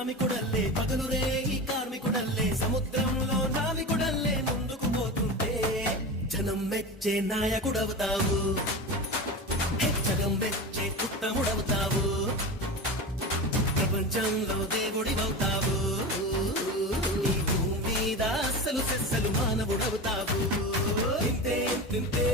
శ్రామికుడల్లే పగలు రేగి కార్మికుడల్లే సముద్రంలో నావికుడల్లే ముందుకు పోతుంటే జనం మెచ్చే నాయకుడవుతావు, జగం మెచ్చే ఉత్తముడవుతావు, ప్రపంచంలో దేవుడివవుతావు, ఈ భూమి మీద అస్సలు సెస్సలు మానవుడవుతావు. ఇంతే ఇంతే